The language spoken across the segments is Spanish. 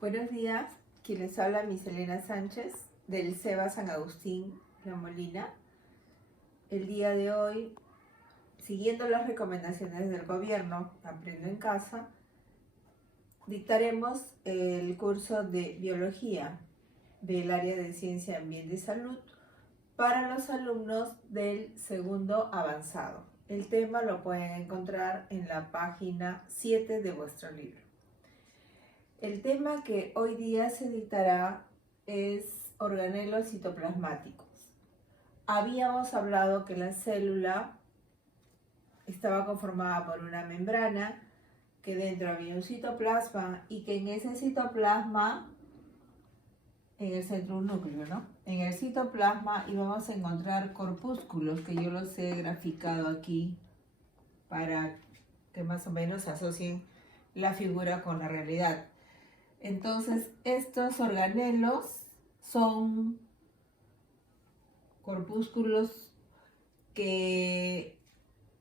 Buenos días, quien les habla Miselena Sánchez del CEBA San Agustín La Molina. El día de hoy, siguiendo las recomendaciones del gobierno, Aprendo en Casa, dictaremos el curso de Biología del área de Ciencia, Ambiente y Salud para los alumnos del segundo avanzado. El tema lo pueden encontrar en la página 7 de vuestro libro. El tema que hoy día se dictará es organelos citoplasmáticos. Habíamos hablado que la célula estaba conformada por una membrana, que dentro había un citoplasma y que en ese citoplasma, en el centro un núcleo, ¿no? En el citoplasma íbamos a encontrar corpúsculos, que yo los he graficado aquí para que más o menos se asocien la figura con la realidad. Entonces, estos organelos son corpúsculos que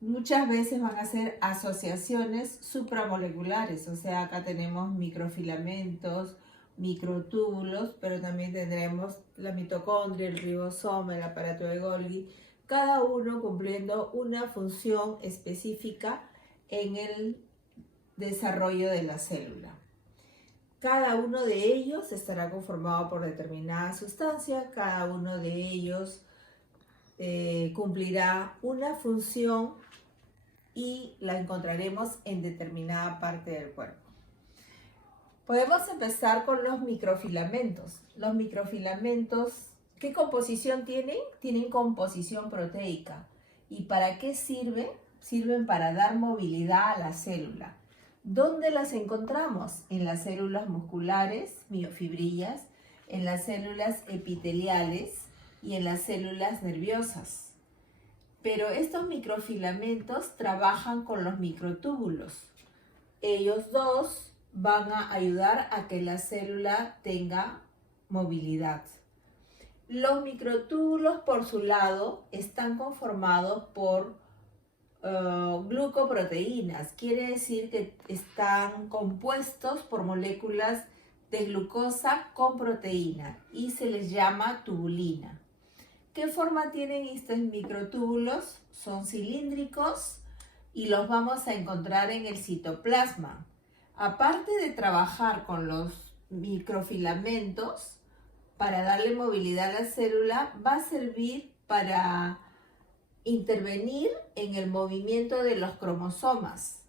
muchas veces van a ser asociaciones supramoleculares, o sea, acá tenemos microfilamentos, microtúbulos, pero también tendremos la mitocondria, el ribosoma, el aparato de Golgi, cada uno cumpliendo una función específica en el desarrollo de la célula. Cada uno de ellos estará conformado por determinada sustancia, cada uno de ellos cumplirá una función y la encontraremos en determinada parte del cuerpo. Podemos empezar con los microfilamentos. Los microfilamentos, ¿qué composición tienen? Tienen composición proteica. ¿Y para qué sirven? Sirven para dar movilidad a la célula. ¿Dónde las encontramos? En las células musculares, miofibrillas, en las células epiteliales y en las células nerviosas. Pero estos microfilamentos trabajan con los microtúbulos. Ellos dos van a ayudar a que la célula tenga movilidad. Los microtúbulos, por su lado, están conformados por glucoproteínas, quiere decir que están compuestos por moléculas de glucosa con proteína y se les llama tubulina. ¿Qué forma tienen estos microtúbulos? Son cilíndricos y los vamos a encontrar en el citoplasma. Aparte de trabajar con los microfilamentos para darle movilidad a la célula, va a servir para intervenir en el movimiento de los cromosomas.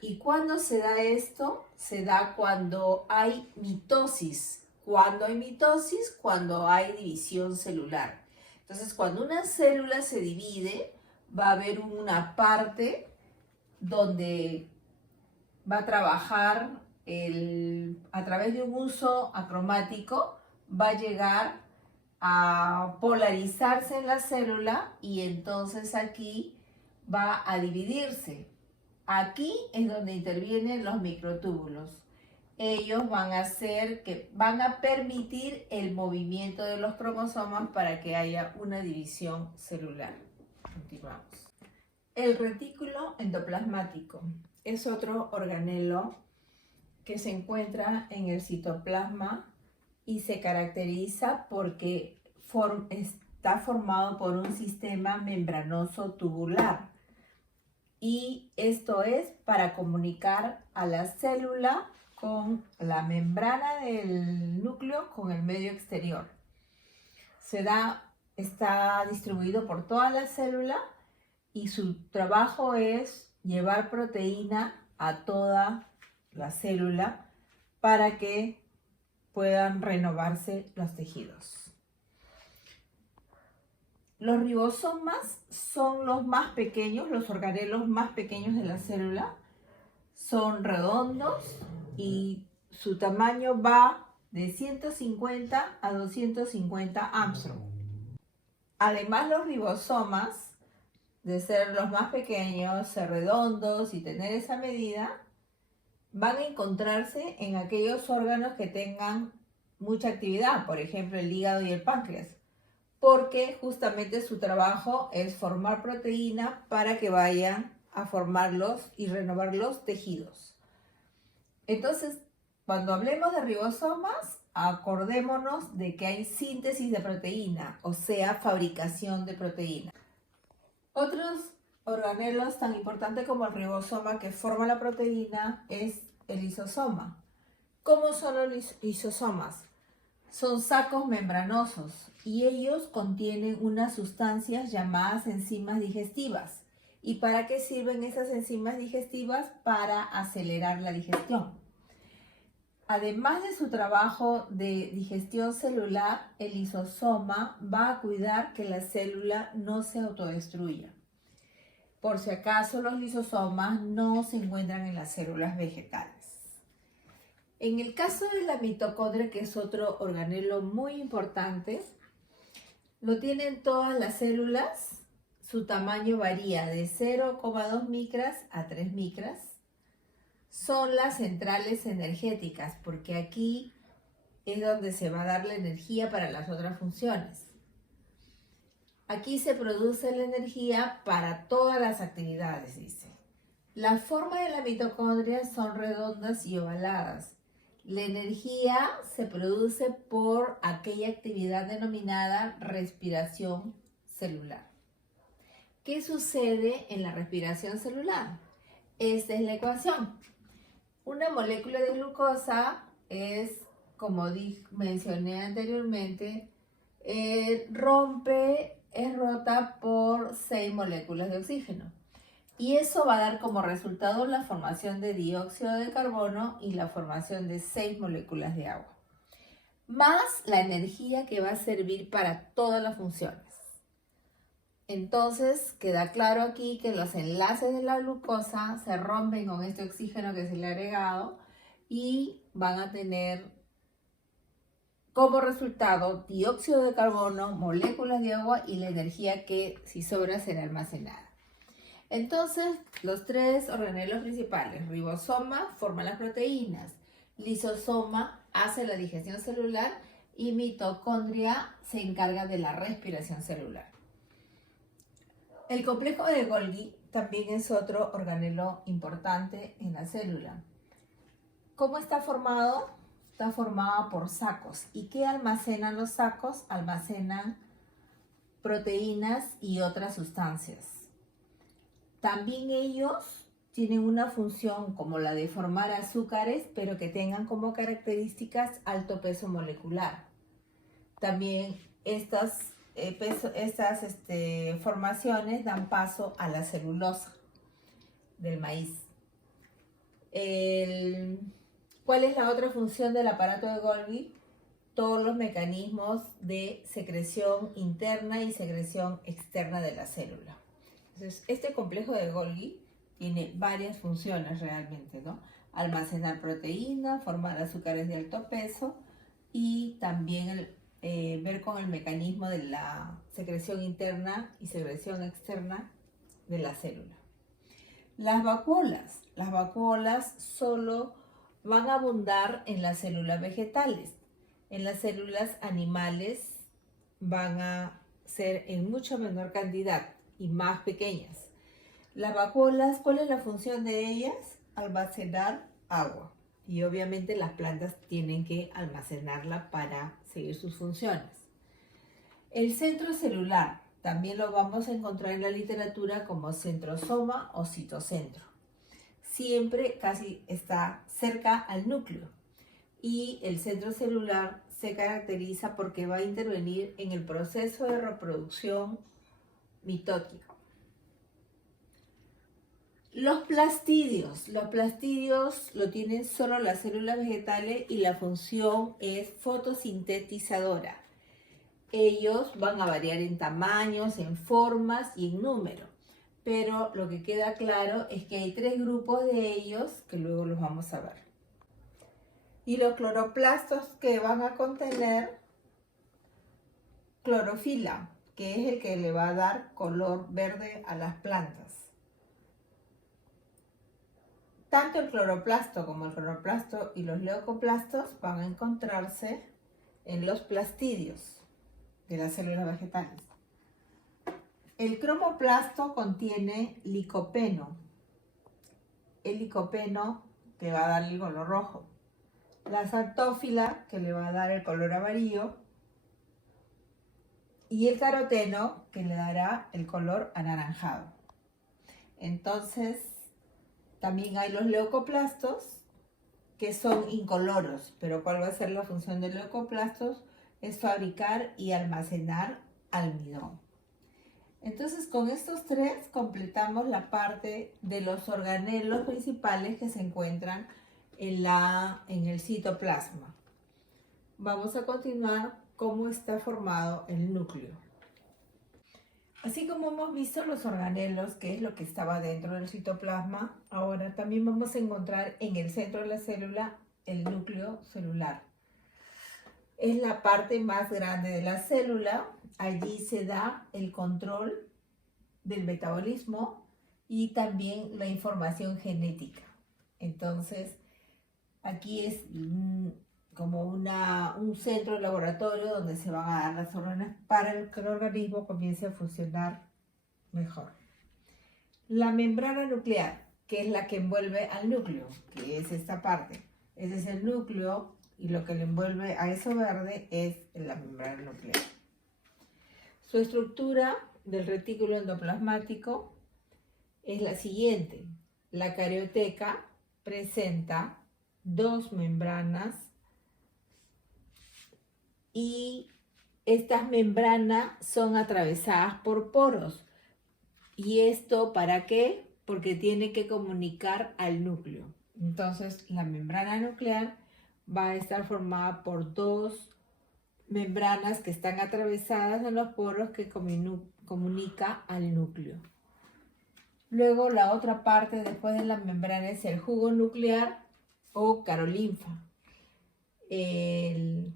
¿Y cuándo se da esto? Se da cuando hay mitosis. ¿Cuándo hay mitosis? Cuando hay división celular. Entonces, cuando una célula se divide, va a haber una parte donde va a trabajar a través de un uso acromático, va a llegar a polarizarse en la célula y entonces aquí va a dividirse. Aquí es donde intervienen los microtúbulos. Ellos van a permitir el movimiento de los cromosomas para que haya una división celular. Continuamos. El retículo endoplasmático es otro organelo que se encuentra en el citoplasma y se caracteriza porque está formado por un sistema membranoso tubular. Y esto es para comunicar a la célula con la membrana del núcleo con el medio exterior. Está distribuido por toda la célula y su trabajo es llevar proteína a toda la célula para que puedan renovarse los tejidos. Los ribosomas son los más pequeños, los organelos más pequeños de la célula. Son redondos y su tamaño va de 150 a 250 Armstrong. Además, los ribosomas, de ser los más pequeños, ser redondos y tener esa medida, van a encontrarse en aquellos órganos que tengan mucha actividad, por ejemplo el hígado y el páncreas, porque justamente su trabajo es formar proteína para que vayan a formarlos y renovar los tejidos. Entonces, Cuando hablemos de ribosomas, acordémonos de que hay síntesis de proteína, o sea, fabricación de proteína. Otros organelos tan importantes como el ribosoma que forma la proteína es el lisosoma. ¿Cómo son los lisosomas? Son sacos membranosos y ellos contienen unas sustancias llamadas enzimas digestivas. ¿Y para qué sirven esas enzimas digestivas? Para acelerar la digestión. Además de su trabajo de digestión celular, el lisosoma va a cuidar que la célula no se autodestruya. Por si acaso, los lisosomas no se encuentran en las células vegetales. En el caso de la mitocondria, que es otro organelo muy importante, lo tienen todas las células. Su tamaño varía de 0,2 micras a 3 micras. Son las centrales energéticas, porque aquí es donde se va a dar la energía para las otras funciones. Aquí se produce la energía para todas las actividades, dice. Las formas de la mitocondria son redondas y ovaladas. La energía se produce por aquella actividad denominada respiración celular. ¿Qué sucede en la respiración celular? Esta es la ecuación. Una molécula de glucosa es, como mencioné anteriormente, es rota por 6 moléculas de oxígeno. Y eso va a dar como resultado la formación de dióxido de carbono y la formación de 6 moléculas de agua, más la energía que va a servir para todas las funciones. Entonces queda claro aquí que los enlaces de la glucosa se rompen con este oxígeno que se le ha agregado y van a tener como resultado dióxido de carbono, moléculas de agua y la energía que, si sobra, será almacenada. Entonces, los 3 organelos principales, ribosoma forma las proteínas, lisosoma hace la digestión celular y mitocondria se encarga de la respiración celular. El complejo de Golgi también es otro organelo importante en la célula. ¿Cómo está formado? Está formado por sacos. ¿Y qué almacenan los sacos? Almacenan proteínas y otras sustancias. También ellos tienen una función como la de formar azúcares, pero que tengan como características alto peso molecular. También estas formaciones dan paso a la celulosa del maíz. ¿Cuál es la otra función del aparato de Golgi? Todos los mecanismos de secreción interna y secreción externa de la célula. Entonces, este complejo de Golgi tiene varias funciones realmente, ¿no? Almacenar proteínas, formar azúcares de alto peso y también ver con el mecanismo de la secreción interna y secreción externa de la célula. Las vacuolas solo van a abundar en las células vegetales. En las células animales van a ser en mucho menor cantidad y más pequeñas. Las vacuolas, ¿cuál es la función de ellas? Almacenar agua. Y obviamente las plantas tienen que almacenarla para seguir sus funciones. El centro celular también lo vamos a encontrar en la literatura como centrosoma o citocentro. Siempre casi está cerca al núcleo. Y el centro celular se caracteriza porque va a intervenir en el proceso de reproducción mitótica. Los plastidios lo tienen solo las células vegetales y la función es fotosintetizadora. Ellos van a variar en tamaños, en formas y en número, pero lo que queda claro es que hay 3 grupos de ellos que luego los vamos a ver. Y los cloroplastos que van a contener clorofila, que es el que le va a dar color verde a las plantas. Tanto el cloroplasto como el cloroplasto y los leucoplastos van a encontrarse en los plastidios de las células vegetales. El cromoplasto contiene licopeno, el licopeno que va a dar el color rojo. la satófila, que le va a dar el color amarillo, y el caroteno, que le dará el color anaranjado. Entonces, también hay los leucoplastos, que son incoloros, pero ¿cuál va a ser la función de leucoplastos? Es fabricar y almacenar almidón. Entonces, con estos tres completamos la parte de los organelos principales que se encuentran en el citoplasma. Vamos a continuar cómo está formado el núcleo. Así como hemos visto los organelos, que es lo que estaba dentro del citoplasma, ahora también vamos a encontrar en el centro de la célula el núcleo celular. Es la parte más grande de la célula. Allí se da el control del metabolismo y también la información genética. Entonces, aquí es como un centro de laboratorio donde se van a dar las órdenes para que el organismo comience a funcionar mejor. La membrana nuclear, que es la que envuelve al núcleo, que es esta parte. Ese es el núcleo y lo que le envuelve a eso verde es la membrana nuclear. Su estructura del retículo endoplasmático es la siguiente. La carioteca presenta dos membranas y estas membranas son atravesadas por poros. ¿Y esto para qué? Porque tiene que comunicar al núcleo. Entonces, la membrana nuclear va a estar formada por dos membranas que están atravesadas en los poros que comunica al núcleo. Luego, la otra parte después de la membrana es el jugo nuclear o carolinfa. En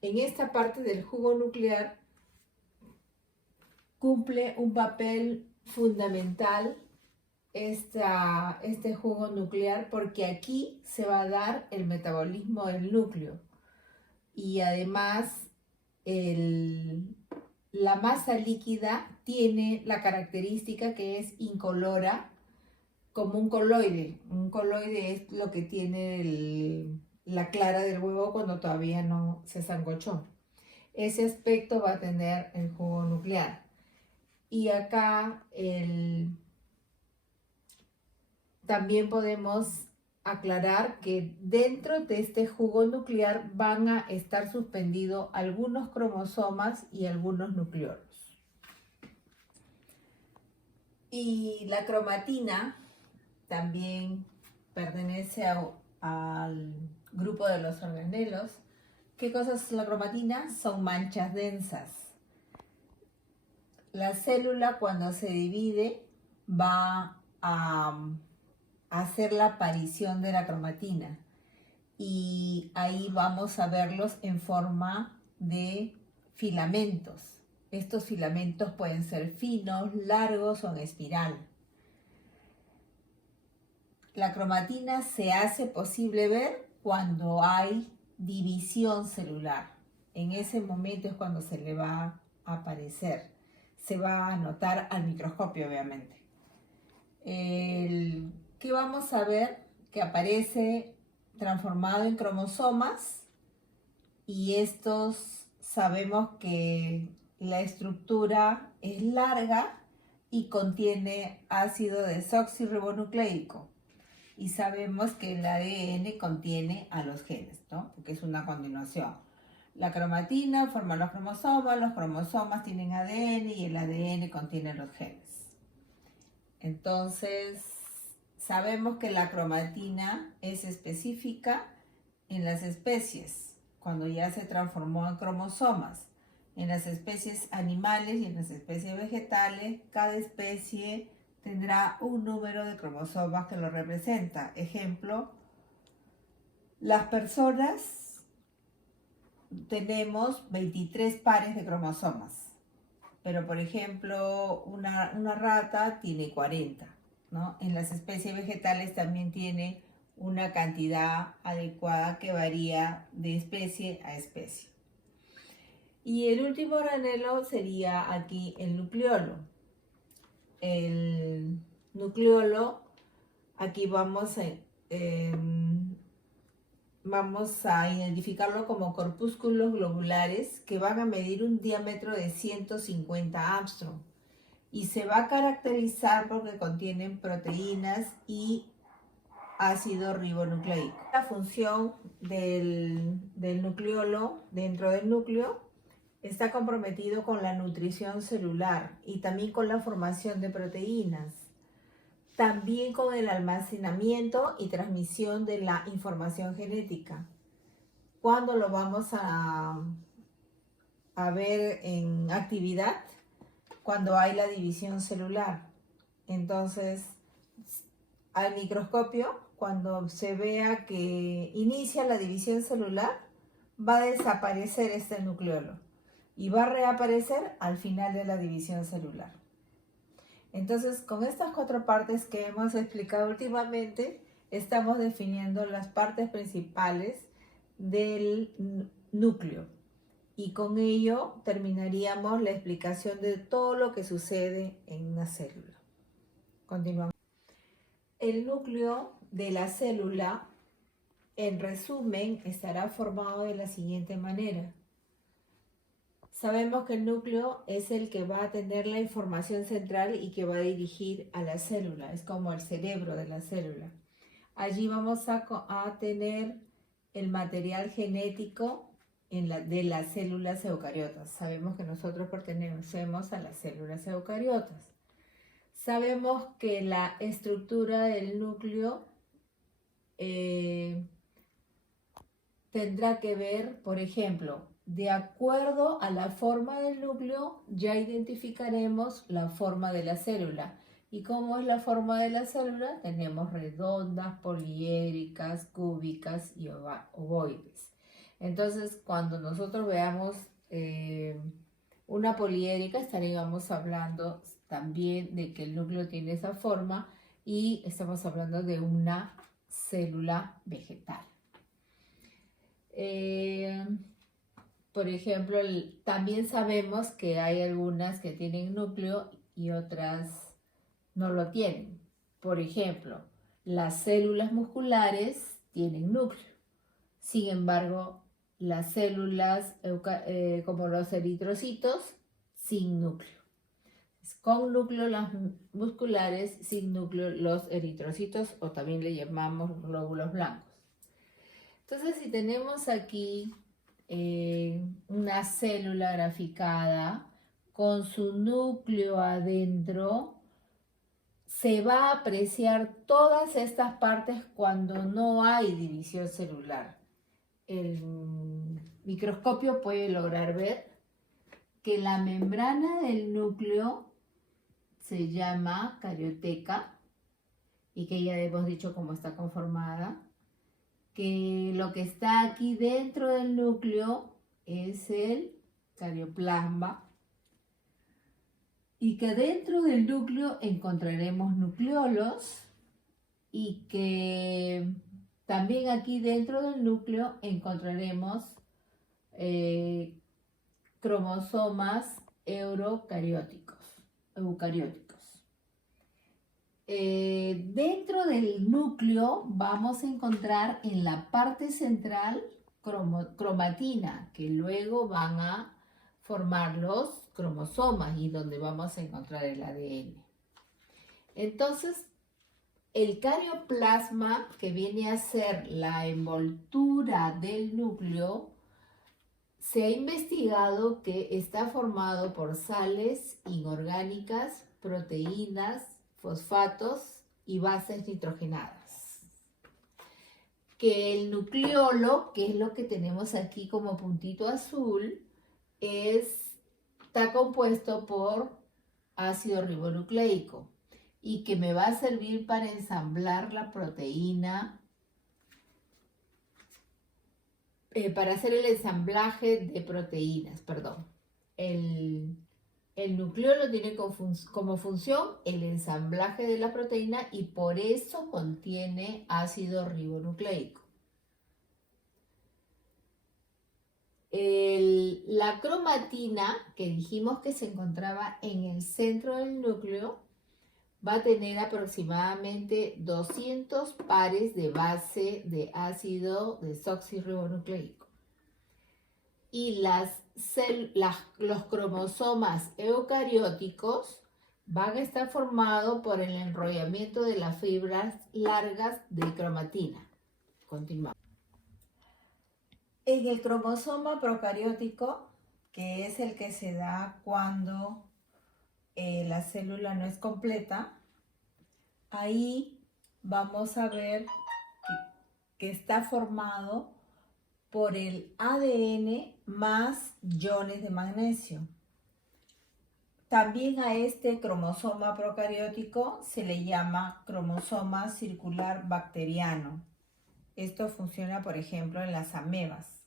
esta parte del jugo nuclear cumple un papel fundamental este jugo nuclear porque aquí se va a dar el metabolismo del núcleo y además la masa líquida tiene la característica que es incolora como un coloide. Un coloide es lo que tiene la clara del huevo cuando todavía no se sancochó. Ese aspecto va a tener el jugo nuclear. Y acá también podemos aclarar que dentro de este jugo nuclear van a estar suspendidos algunos cromosomas y algunos nucleolos. Y la cromatina también pertenece al grupo de los organelos. ¿Qué cosa es la cromatina? Son manchas densas. La célula cuando se divide va a hacer la aparición de la cromatina y ahí vamos a verlos en forma de filamentos. Estos filamentos pueden ser finos, largos o en espiral. La cromatina se hace posible ver cuando hay división celular. En ese momento es cuando se le va a aparecer. Se va a notar al microscopio, obviamente. ¿Qué vamos a ver? Que aparece transformado en cromosomas y estos sabemos que la estructura es larga y contiene ácido desoxirribonucleico y sabemos que el ADN contiene a los genes, ¿no? Porque es una continuación. La cromatina forma los cromosomas tienen ADN y el ADN contiene los genes. Entonces, sabemos que la cromatina es específica en las especies, cuando ya se transformó en cromosomas. En las especies animales y en las especies vegetales, cada especie tendrá un número de cromosomas que lo representa. Ejemplo, las personas tenemos 23 pares de cromosomas. Pero, por ejemplo, una rata tiene 40, ¿no? En las especies vegetales también tiene una cantidad adecuada que varía de especie a especie. Y el último organelo sería aquí el nucleolo. El nucleolo, aquí vamos vamos a identificarlo como corpúsculos globulares que van a medir un diámetro de 150 Armstrong y se va a caracterizar porque contienen proteínas y ácido ribonucleico. La función del nucleolo dentro del núcleo está comprometido con la nutrición celular y también con la formación de proteínas, también con el almacenamiento y transmisión de la información genética. ¿Cuándo lo vamos a ver en actividad? Cuando hay la división celular. Entonces, al microscopio, cuando se vea que inicia la división celular, va a desaparecer este nucleolo y va a reaparecer al final de la división celular. Entonces, con estas 4 partes que hemos explicado últimamente, estamos definiendo las partes principales del núcleo. Y con ello terminaríamos la explicación de todo lo que sucede en una célula. Continuamos. El núcleo de la célula, en resumen, estará formado de la siguiente manera. Sabemos que el núcleo es el que va a tener la información central y que va a dirigir a la célula. Es como el cerebro de la célula. Allí vamos a tener el material genético de las células eucariotas. Sabemos que nosotros pertenecemos a las células eucariotas. Sabemos que la estructura del núcleo tendrá que ver, por ejemplo, de acuerdo a la forma del núcleo, ya identificaremos la forma de la célula. ¿Y cómo es la forma de la célula? Tenemos redondas, poliédricas, cúbicas y ovoides. Entonces, cuando nosotros veamos una poliédrica, estaríamos hablando también de que el núcleo tiene esa forma y estamos hablando de una célula vegetal. Por ejemplo, también sabemos que hay algunas que tienen núcleo y otras no lo tienen. Por ejemplo, las células musculares tienen núcleo. Sin embargo, las células como los eritrocitos, sin núcleo. Con núcleo las musculares, sin núcleo los eritrocitos, o también le llamamos glóbulos blancos. Entonces, si tenemos aquí una célula graficada con su núcleo adentro, se va a apreciar todas estas partes cuando no hay división celular. El microscopio puede lograr ver que la membrana del núcleo se llama carioteca y que ya hemos dicho cómo está conformada, que lo que está aquí dentro del núcleo es el carioplasma y que dentro del núcleo encontraremos nucleolos y que también aquí dentro del núcleo encontraremos cromosomas eucarióticos. Dentro del núcleo vamos a encontrar en la parte central cromatina, que luego van a formar los cromosomas y donde vamos a encontrar el ADN. Entonces, el carioplasma, que viene a ser la envoltura del núcleo, se ha investigado que está formado por sales inorgánicas, proteínas, fosfatos y bases nitrogenadas. Que el nucleolo, que es lo que tenemos aquí como puntito azul, está compuesto por ácido ribonucleico y que me va a servir para ensamblar la proteína, para hacer el ensamblaje de proteínas, perdón. El nucleolo tiene como función el ensamblaje de la proteína y por eso contiene ácido ribonucleico. La cromatina, que dijimos que se encontraba en el centro del núcleo, va a tener aproximadamente 200 pares de base de ácido desoxirribonucleico. Y los cromosomas eucarióticos van a estar formados por el enrollamiento de las fibras largas de cromatina. Continuamos. En el cromosoma procariótico, que es el que se da cuando la célula no es completa, ahí vamos a ver que está formado por el ADN más iones de magnesio. También a este cromosoma procariótico se le llama cromosoma circular bacteriano. Esto funciona, por ejemplo, en las amebas.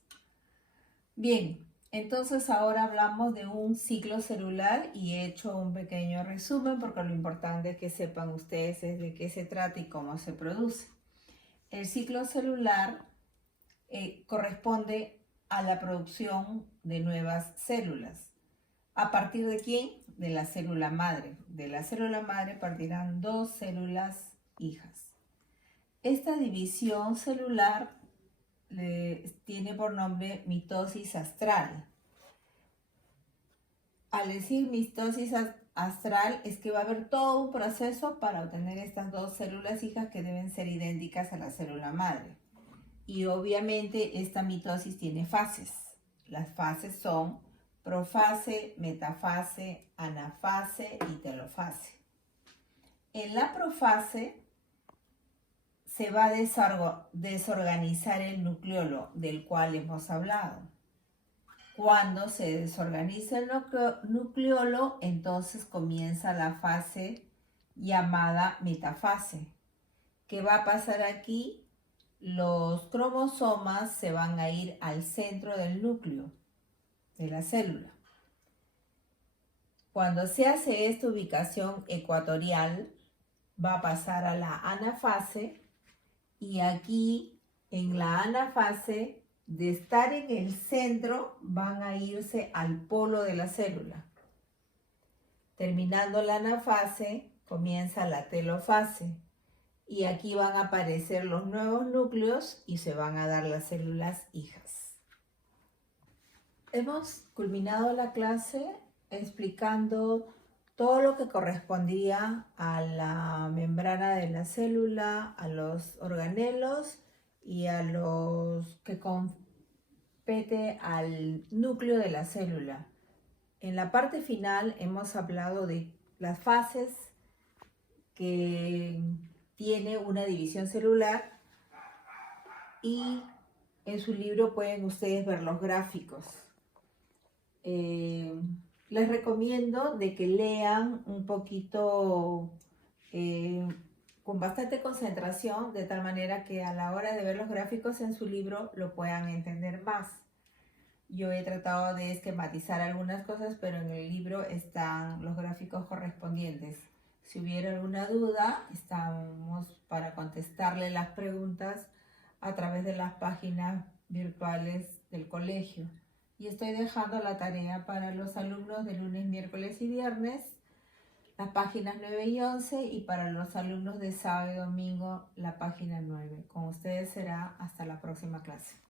Bien, entonces ahora hablamos de un ciclo celular y he hecho un pequeño resumen porque lo importante es que sepan ustedes es de qué se trata y cómo se produce. El ciclo celular corresponde a la producción de nuevas células. ¿A partir de quién? De la célula madre. De la célula madre partirán dos células hijas. Esta división celular tiene por nombre mitosis astral. Al decir mitosis astral es que va a haber todo un proceso para obtener estas dos células hijas que deben ser idénticas a la célula madre. Y obviamente esta mitosis tiene fases. Las fases son profase, metafase, anafase y telofase. En la profase se va a desorganizar el nucleolo del cual hemos hablado. Cuando se desorganiza el nucleolo, entonces comienza la fase llamada metafase. ¿Qué va a pasar aquí? Los cromosomas se van a ir al centro del núcleo de la célula. Cuando se hace esta ubicación ecuatorial, va a pasar a la anafase. Y aquí, en la anafase, de estar en el centro, van a irse al polo de la célula. Terminando la anafase, comienza la telofase. Y aquí van a aparecer los nuevos núcleos y se van a dar las células hijas. Hemos culminado la clase explicando todo lo que correspondía a la membrana de la célula, a los organelos y a los que compete al núcleo de la célula. En la parte final hemos hablado de las fases que tiene una división celular y en su libro pueden ustedes ver los gráficos. Les recomiendo de que lean un poquito con bastante concentración, de tal manera que a la hora de ver los gráficos en su libro lo puedan entender más. Yo he tratado de esquematizar algunas cosas, pero en el libro están los gráficos correspondientes. Si hubiera alguna duda, estamos para contestarle las preguntas a través de las páginas virtuales del colegio. Y estoy dejando la tarea para los alumnos de lunes, miércoles y viernes, las páginas 9 y 11, y para los alumnos de sábado y domingo, la página 9. Con ustedes será hasta la próxima clase.